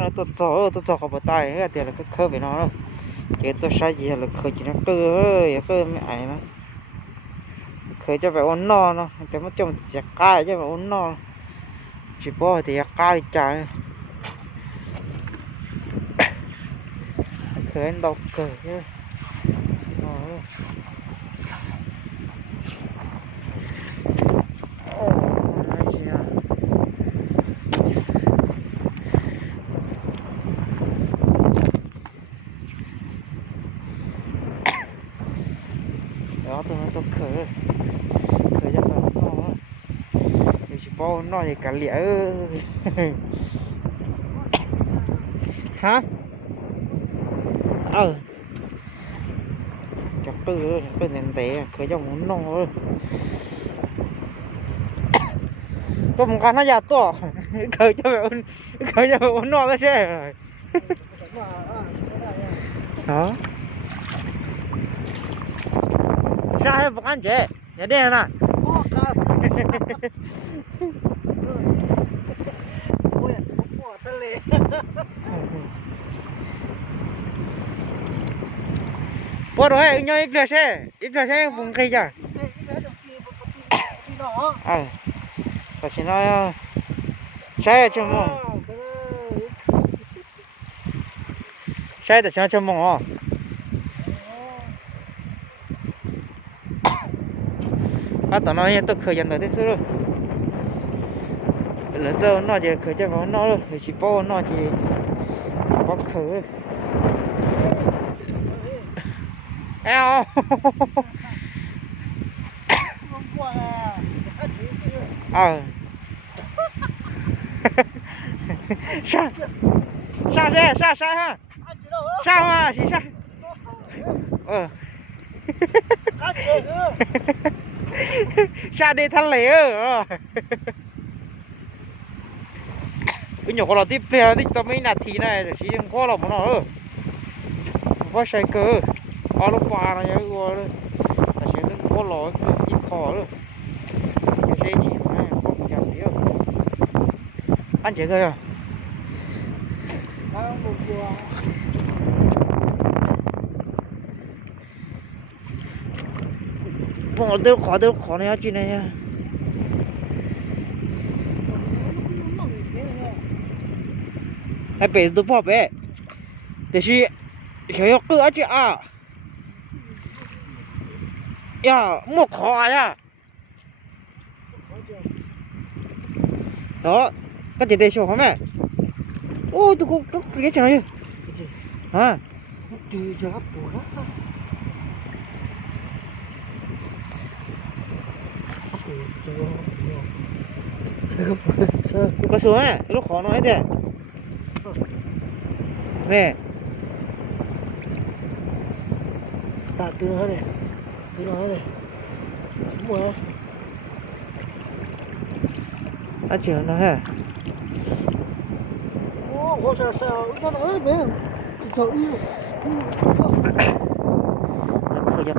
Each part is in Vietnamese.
nó tôi cho không tay cái tiền là cái khơi về nó rồi cái tôi sai gì là khơi chỉ nó cơ mẹ ấy nó khơi cho phải ôn nó cho nó trồng chè cay cho phải ôn no chỉ bỏ thì cay trái khơi anh đọc cờ chứ đó tôi khởi cho nó thì chỉ bao nó thì cả lĩa hả chọc tư nền té khởi cho muốn nó tôi một cái nó già to khởi cho muốn nó cái xe rồi đó ra hay một anh trẻ để đen nè bố rồi anh nhớ ít xe vùng cây chả và chỉ nói xe cho mong xe để cho mong tao nói tôi khởi dần tới thế rồi lớn giờ nó chỉ khởi cho nó rồi chỉ bao nó chỉ bao khởi eo sao ha sao à chỉ sao sao đi thằng lẻ cái nhỏ con là tiếp theo thì tao mấy nạt thì này chỉ có là món nó có sai cơ lúc qua nó nhớ qua là sẽ có lỗi ít khó rồi cái chỉ này không giảm tí anh chỉ thôi à tôi khó này chị này nha hay bé tôi bỏ bé để chị sẽ có cửa chị một khó nha đó cái gì đây số mẹ ôi tôi cũng cái chuyện này hả đi ra gấp bùa đó có số á lúc khó nói thế nè tạ từ nó này mua anh chưa nói hả ô sao nó nói bé trời yêu khởi giật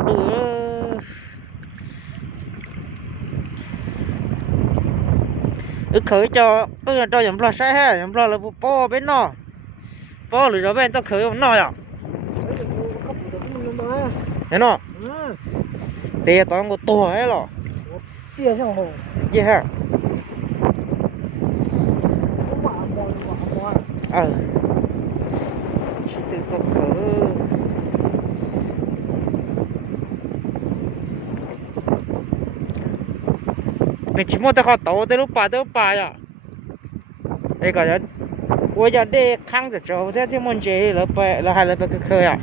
từ khởi cho dùm lo xe ha dùm lo là po bên nó po lười đó bên tao khởi ông nói à thế nó tiền tao có to ấy rồi tiền sao hồ gì ha chỉ từ tao khởi mình chỉ muốn tao có tàu tao lúc bà à đây cả nhân bây giờ đi khang được rồi thế thì muốn chơi là hay là cái khơi à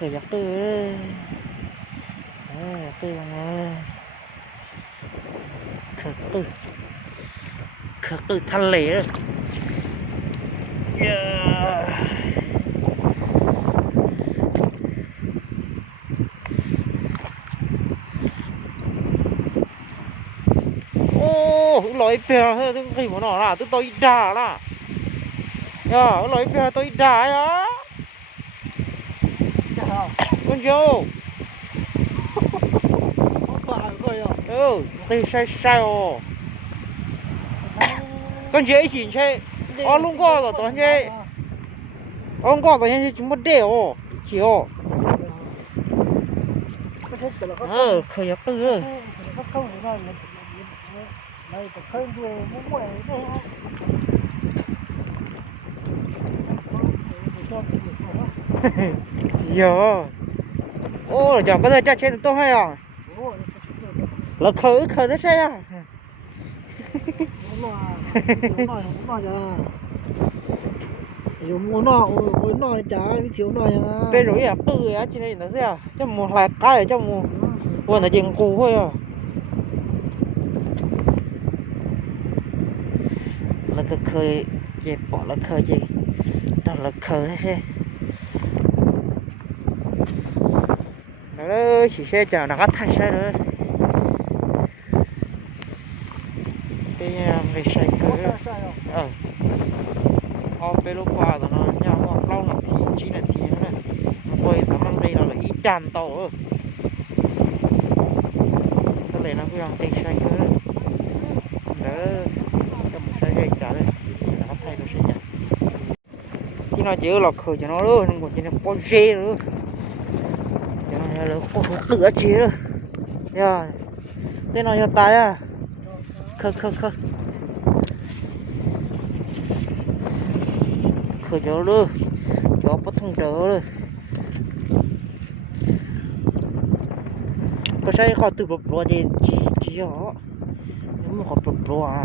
khởi giặc tư bằng khởi tư thanh lệ lỗi bè thôi tôi khi mà nó là tôi đà là lỗi bè tôi đà á con dâu Thì sai ồ. Con dễ chỉ chơi. Luôn có rồi tao chơi. Ông có tao chơi chúng mất đẻ ồ. Chỉ ồ. Khởi nhập tư rồi. Giờ. Ô, chẳng có thể chắc trên tôi hay à? Là khởi thế xe à? Muốn nọ chả đi thiếu nọ nha. Cái rủi à tư á, chị này nó sao? Cho một lại cái cho một quần là chuyện cũ thôi à. Là cái khơi dẹp bỏ là khơi gì? Đó là khơi thế xe. Đó chỉ xe chở nó cắt thay xe rồi. Cái này xe cơ. Bên lúc qua rồi nó nhau mà lâu là thì chỉ là thì nữa này. Quay sáng năm đây là ít tràn tàu ơ. Cái này nó cứ đang tay xe cơ. Đó, cho một xe hết trả đây. Nó cắt thay rồi xe nhá. Chứ nó chỉ là khởi cho nó nữa, không còn chỉ là con dê nữa. Cho nó là con số tựa chế nữa. Yeah. Thế nào cho tay à? Khơi. Khởi cho nữa. Cho bắt thông trở nữa. Có sẽ khó tự bật bật gì chỉ họ. Nhưng mà khó bật bật à.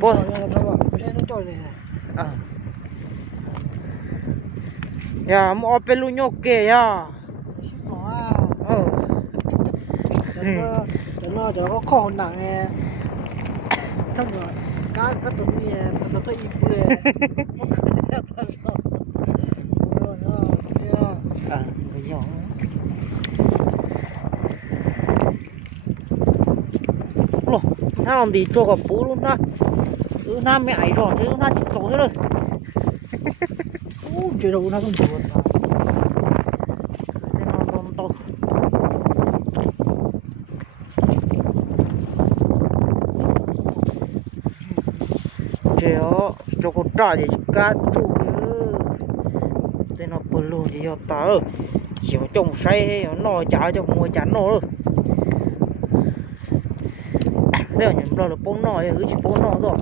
Bố. Cái nó trôi này. Ya, mau apa lu nyoke ya? Nó có khó nặng nghe. Thằng rồi. Cá tụi mi nó tôi im bươi. Bây giờ. Lô, nó làm gì cho gặp bố luôn đó. Nó mẹ ấy rồi, chứ nó chỉ cậu thế rồi. Chơi đâu nó cũng buồn. Chéo, cho con trả gì cá chủ tên nó bự luôn gì cho tao chỉ trồng say nó trả cho mua chắn nó rồi. Đây là những lo là bông nọ ấy, chỉ bông nọ rồi.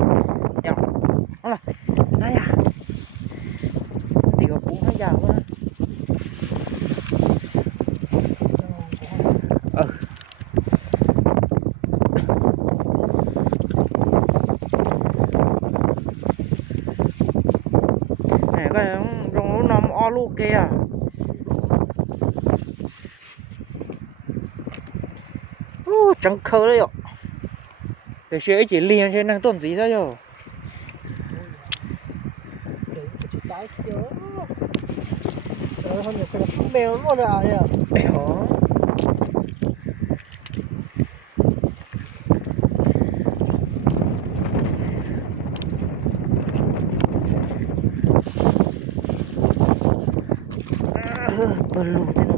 Nhá, nó là đây à, thì có bông hay già quá. Này cái trong nó nằm o lu kia. Trắng khơi đấy ạ. Để xe chỉ liền trên năng tuần gì ra rồi. Cái kiểu hôm nay cái con mèo nó là gì à? Đó. Bờ lù thì nó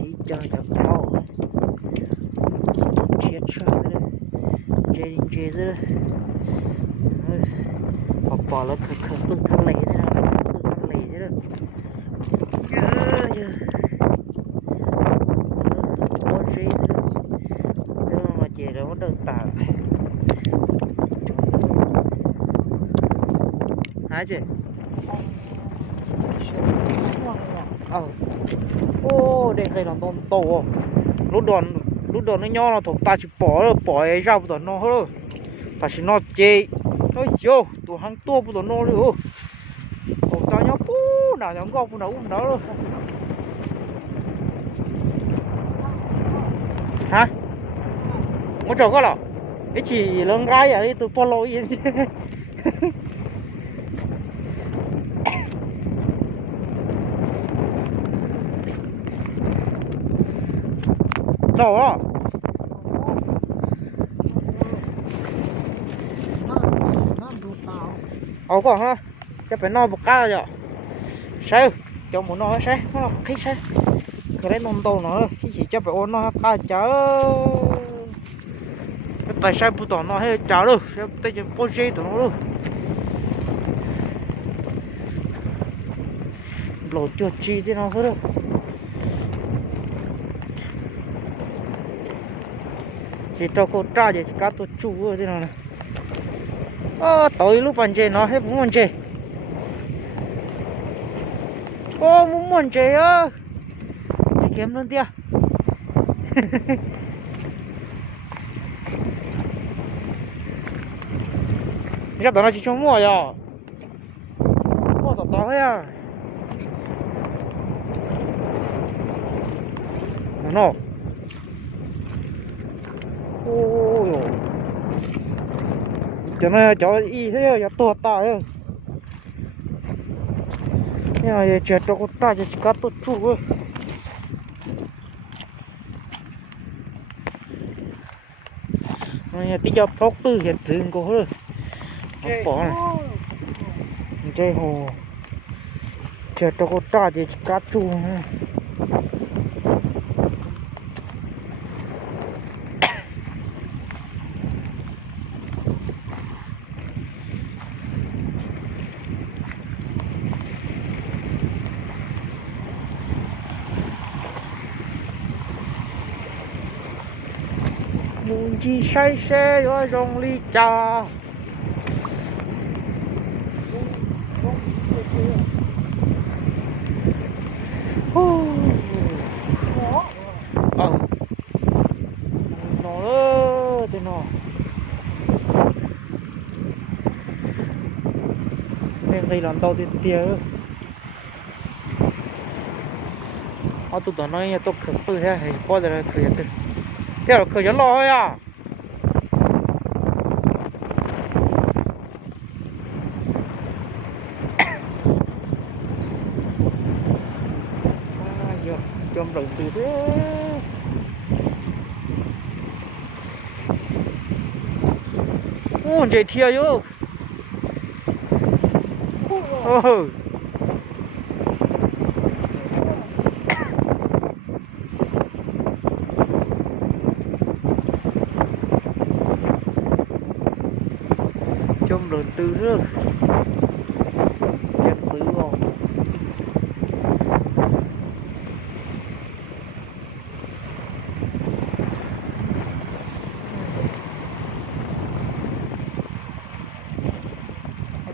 chỉ chơi cho tao. Chết sao thế này. Chơi thế này. Bỏ nó khờ bưng thân lầy thế nào, bưng thân lầy thế đó. Có gì thế đó. Thế mà chỉ là nó đơn tả. Hả chị? Ô, đây cây là con tổ. Lúc đòn nó nho là thùng ta chỉ bỏ ra một nó hết. Ta chỉ nó chơi. Nói chiều, tụi hàng tua của tụi nó nữa. Còn tao nhóc nào nhóc gọc nào cũng đó rồi. Hả? Muốn chọn có lọ? Cái chỉ lớn gái ở đây tụi polo yên. Rồi đó. Còn ha, chắc phải no một cá rồi. Sao? Cho một no sẽ, nó khi sẽ. cái đấy non tàu nữa chỉ cho phải ôn nó ta chở cái tài sản phụ tỏ nó hay chở đâu tay chân bó dây tụi nó đâu lộ chưa chi thế nào hết đâu chỉ cho cô tra chỉ cá tôi chu thế nào này tối lúc bạn chơi nó hết muốn chơi muốn chơi á thì kiếm luôn tia chắc nó chỉ cho mua à mua tao tao à nó ôi cho nó cho y thế cho to ta ấy nhưng mà chuyện cho con ta chỉ cá tốt chu ấy này tí cho phóc tư hiện dừng cô hơn bỏ này chơi hồ chuyện cho con ta chỉ cá chu muốn chi say xe ở trong ly trà nó ơi thế nó nên đây làm tao tiền tiền tụi nó nói tôi khởi tư thế hay có giờ khởi tư thế là khởi cho lo thôi à chôm đầu tư thế chạy thiệt vô chôm đầu tư nữa em tứ vào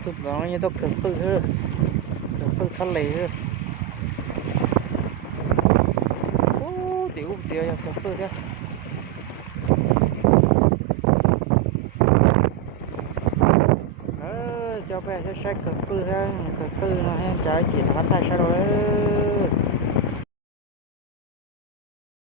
tụi nó như tôi cực tư hơn cực tư thắt lì hơn tiểu tiểu cực tư thế cho bé sẽ cực tư ha cực tư nó hay trái chỉ nó bắt tay sao rồi